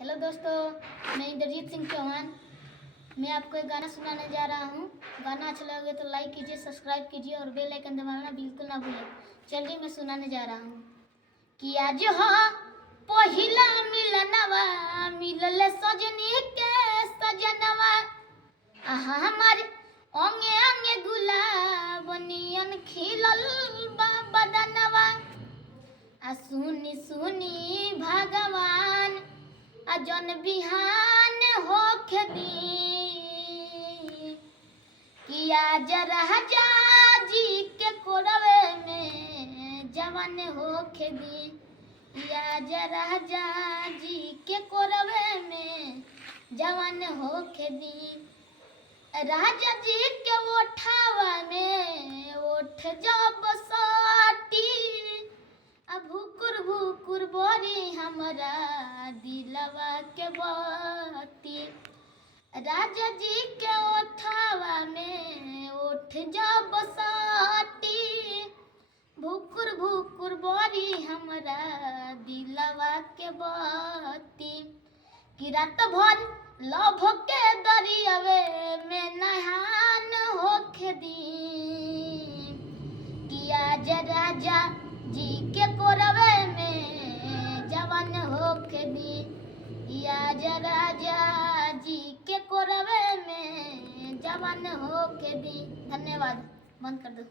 Hello दोस्तों, मैं इंद्रजीत सिंह चौहान। मैं आपको एक गाना सुनाने जा रहा हूँ। गाना अच्छा लगे तो लाइक कीजिए, सब्सक्राइब कीजिए और बेल आइकन दबाना बिल्कुल ना भूलें। चलिए मैं सुनाने जा रहा हूँ कि आज हो पहिला मिलनवा, मिलल सजनी के सजनवा, आहा हमारे अंगे अंगे गुलाब नियन खिलल बा बदनवा। आ सुनी सुनी भगवान जन बिहान होके दी कि आज राजा जी के कोरवे में जवान होके दी। आज राजा जी के कोरवे में जवान होके दी। राजा जी के ओठावा में ओठ जब साटी, अब भुकुर भुकुर बोरी हमरा दिलवा के बाती। राजा जी के ओठावा में ओठ जब साटी, भुकुर भुकुर बोरी हमरा दिलवा के बाती। कि रात भर लभ के दरियावे में नहान होके दी कि आज राजा जी के कोरवे में जवान होके दी। आज राजा जी के कोरवे में जवान होके दी। धन्यवाद। बंद कर दो।